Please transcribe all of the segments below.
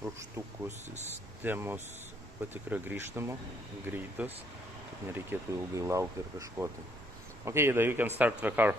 purkštukų sistemos patikra grįžtamo, greitas, kad nereikėtų ilgai laukti ir kažko tai. Okay, Ida, you can start the car.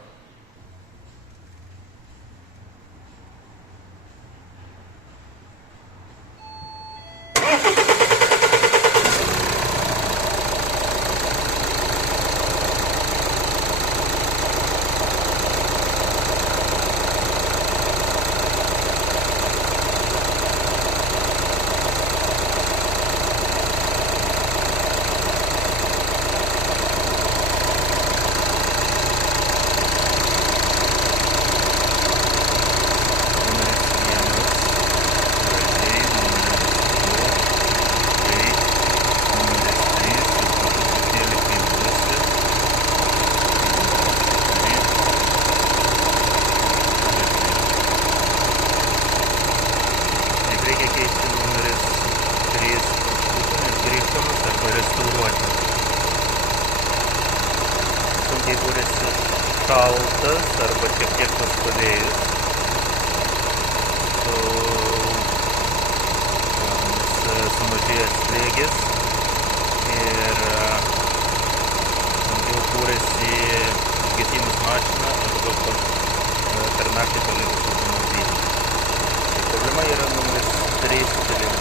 Jeigu esi šaltas arba šiek tiek pastovėjus, sumažėjęs slėgis ir jau kūrėsi užgesimus mašiną arba per naktį palikus automobilį. Problema yra numeris 3 cilindas.